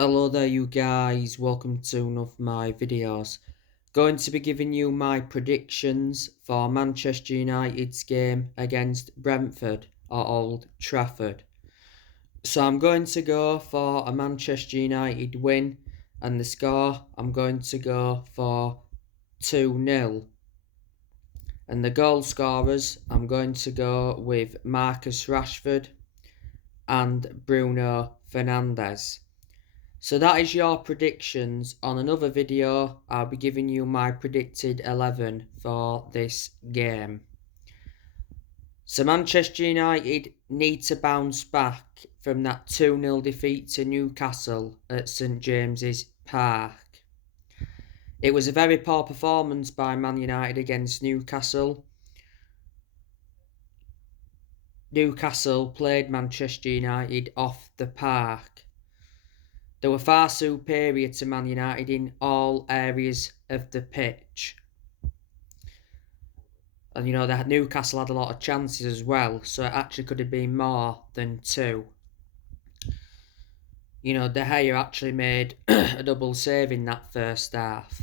Hello there you guys, welcome to one of my videos. Going to be giving you my predictions for Manchester United's game against Brentford at Old Trafford. So I'm going to go for a Manchester United win, and the score I'm going to go for 2-0. And the goal scorers I'm going to go with Marcus Rashford and Bruno Fernandes. So that is your predictions. On another video, I'll be giving you my predicted 11 for this game. So Manchester United need to bounce back from that 2-0 defeat to Newcastle at St James's Park. It was a very poor performance by Man United against Newcastle. Newcastle played Manchester United off the park. They were far superior to Man United in all areas of the pitch. And that Newcastle had a lot of chances as well, so it actually could have been more than two. De Gea actually made a double save in that first half.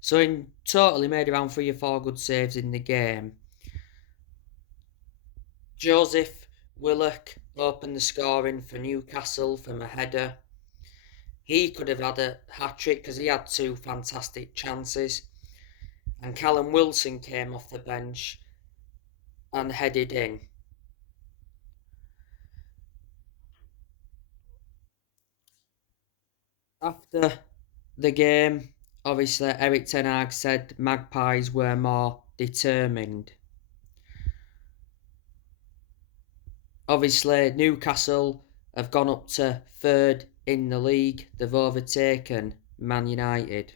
So in total, he made around 3 or 4 good saves in the game. Joseph Willock opened the scoring for Newcastle from a header. He could have had a hat-trick because he had 2 fantastic chances. And Callum Wilson came off the bench and headed in. After the game, obviously Erik ten Hag said Magpies were more determined. Obviously Newcastle have gone up to 3rd in the league. They've overtaken Man United.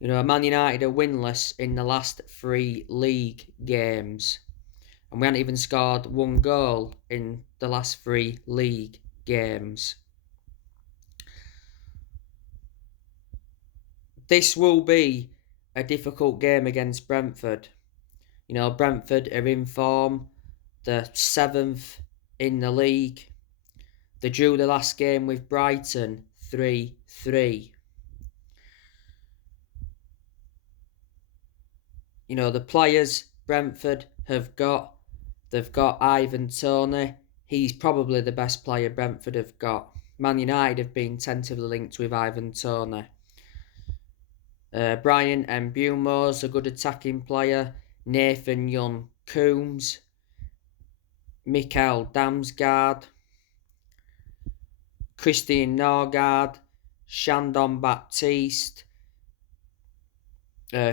Man United are winless in the last 3 league games. And we haven't even scored 1 goal in the last 3 league games. This will be a difficult game against Brentford. Brentford are in form. They're 7th in the league. They drew the last game with Brighton 3-3. The players Brentford have got, they've got Ivan Toney. He's probably the best player Brentford have got. Man United have been tentatively linked with Ivan Toney. Brian Mbeumo's a good attacking player. Nathan Young-Coombs. Mikael Damsgaard. Christian Norgard. Shandon Baptiste.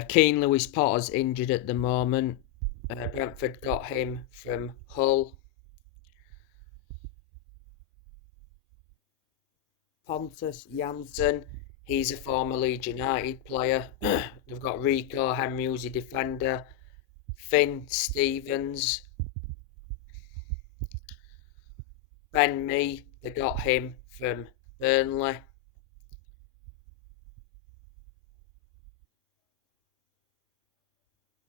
Keane Lewis Potter's injured at the moment. Brentford got him from Hull. Pontus Jansson, he's a former Leeds United player. They've got Rico Henry, who's a defender. Finn Stevens. Ben Mee, they got him from Burnley.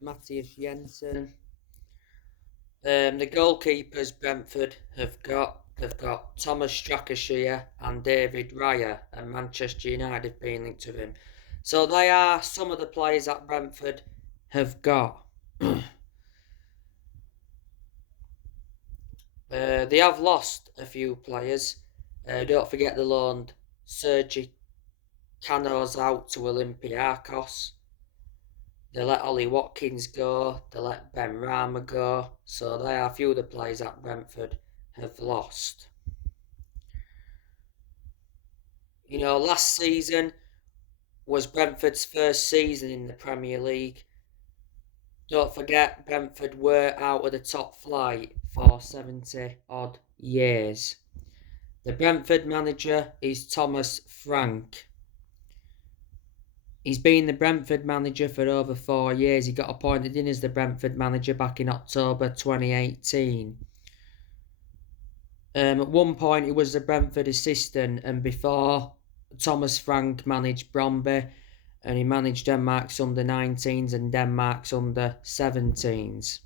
Matthias Jensen. The goalkeepers Brentford have got, they've got Thomas Strakashire and David Raya, and Manchester United have been linked to him. So they are some of the players that Brentford have got. They have lost a few players. Don't forget they loaned Sergi Canos out to Olympiacos. They let Ollie Watkins go. They let Ben Rama go. So they are a few of the players that Brentford have lost. Last season was Brentford's first season in the Premier League. Don't forget, Brentford were out of the top flight for 70 odd years. The Brentford manager is Thomas Frank. He's been the Brentford manager for over 4 years. He got appointed in as the Brentford manager back in October 2018. At one point, he was the Brentford assistant, and before, Thomas Frank managed Bromby, and he managed Denmark's under 19s and Denmark's under 17s.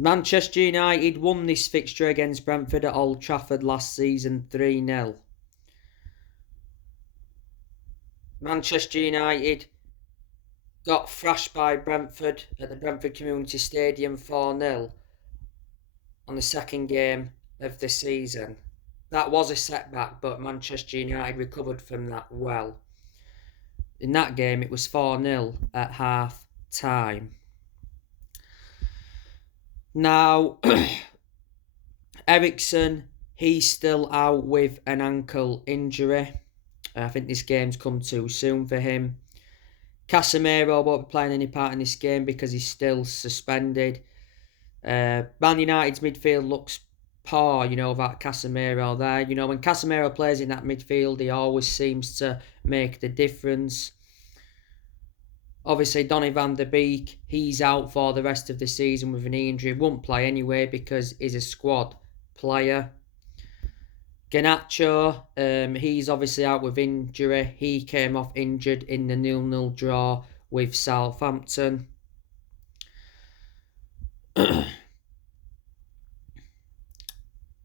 Manchester United won this fixture against Brentford at Old Trafford last season 3-0. Manchester United got thrashed by Brentford at the Brentford Community Stadium 4-0 on the second game of the season. That was a setback, but Manchester United recovered from that well. In that game, it was 4-0 at half time. Now, Eriksen, he's still out with an ankle injury. I think this game's come too soon for him. Casemiro won't be playing any part in this game because he's still suspended. Man United's midfield looks poor, that Casemiro there. When Casemiro plays in that midfield, he always seems to make the difference. Obviously, Donny van der Beek, he's out for the rest of the season with an knee injury. Won't play anyway because he's a squad player. Garnacho, he's obviously out with injury. He came off injured in the 0-0 draw with Southampton.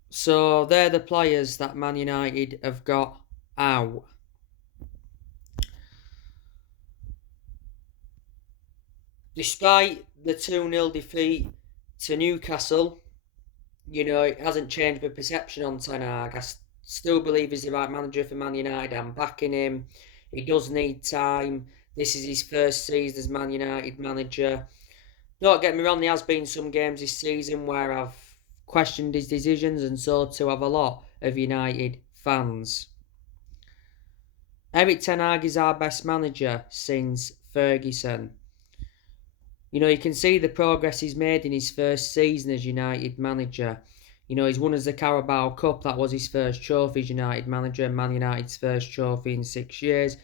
So they're the players that Man United have got out. Despite the 2-0 defeat to Newcastle, it hasn't changed my perception on Ten Hag. I still believe he's the right manager for Man United. I'm backing him. He does need time. This is his first season as Man United manager. Don't get me wrong, there has been some games this season where I've questioned his decisions, and so too have a lot of United fans. Erik Ten Hag is our best manager since Ferguson. You can see the progress he's made in his first season as United manager. He's won us the Carabao Cup. That was his first trophy as United manager, and Man United's first trophy in 6 years.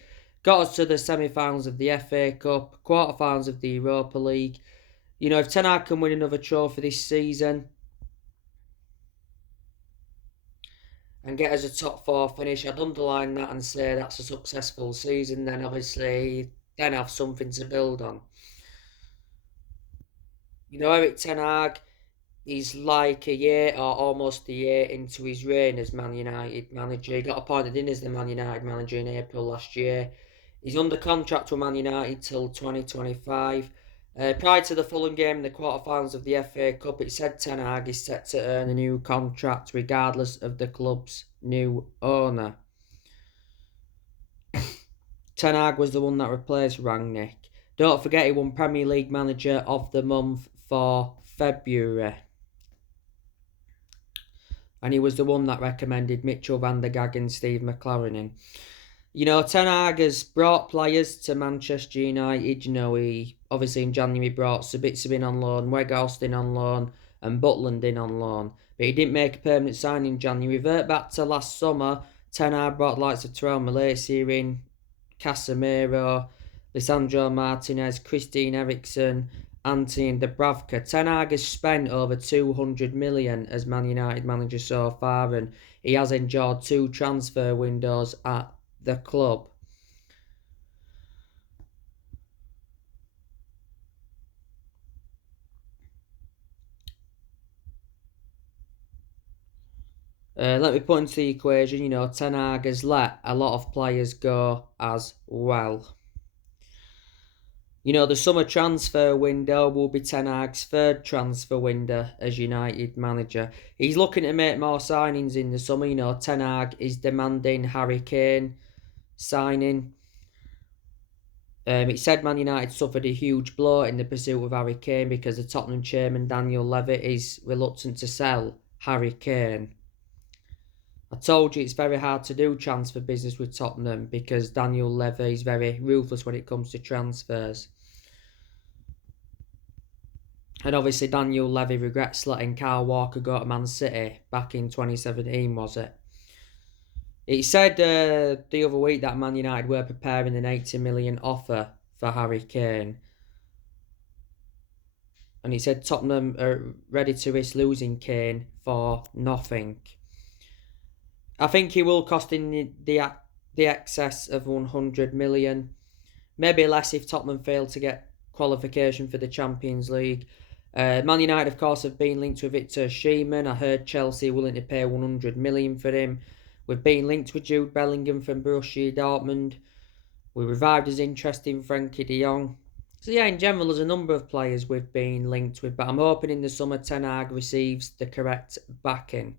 Got us to the semi-finals of the FA Cup, quarter-finals of the Europa League. If Ten Hag can win another trophy this season and get us a top 4 finish, I'd underline that and say that's a successful season. Then obviously, have something to build on. Erik Ten Hag is like a year or almost a year into his reign as Man United manager. He got appointed in as the Man United manager in April last year. He's under contract with Man United till 2025. Prior to the Fulham game in the quarterfinals of the FA Cup, it said Ten Hag is set to earn a new contract regardless of the club's new owner. Ten Hag was the one that replaced Rangnick. Don't forget he won Premier League Manager of the Month for February. And he was the one that recommended Mitchell van der Gagh and Steve McLaren in. Ten Hag has brought players to Manchester United. He obviously in January brought Sabitzer in on loan, Weghorst in on loan, and Butland in on loan. But he didn't make a permanent signing in January. Revert back to last summer, Ten Hag brought the likes of Terrell Malaysia in, Casemiro, Lisandro Martinez, Christian Eriksen, Anthony Dubravka. Ten Hag has spent over 200 million as Man United manager so far, and he has enjoyed 2 transfer windows at the club. Let me put into the equation, Ten Hag has let a lot of players go as well. The summer transfer window will be Ten Hag's 3rd transfer window as United manager. He's looking to make more signings in the summer. Ten Hag is demanding Harry Kane signing. It said Man United suffered a huge blow in the pursuit of Harry Kane because the Tottenham chairman Daniel Levy is reluctant to sell Harry Kane. I told you it's very hard to do transfer business with Tottenham because Daniel Levy is very ruthless when it comes to transfers. And obviously Daniel Levy regrets letting Kyle Walker go to Man City back in 2017, was it? It said the other week that Man United were preparing an 80 million offer for Harry Kane. And it said Tottenham are ready to risk losing Kane for nothing. I think he will cost in the excess of 100 million. Maybe less if Tottenham fail to get qualification for the Champions League. Man United, of course, have been linked with Victor Osimhen. I heard Chelsea are willing to pay 100 million for him. We've been linked with Jude Bellingham from Borussia Dortmund. We revived his interest in Frankie de Jong. So yeah, in general, there's a number of players we've been linked with, but I'm hoping in the summer Ten Hag receives the correct backing.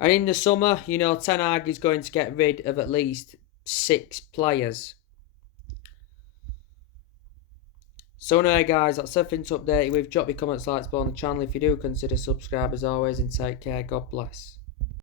And in the summer, you know, Ten Hag is going to get rid of at least 6 players. So anyway guys, that's everything to update you with. Drop your comments, likes below on the channel if you do, consider subscribe as always, and take care. God bless.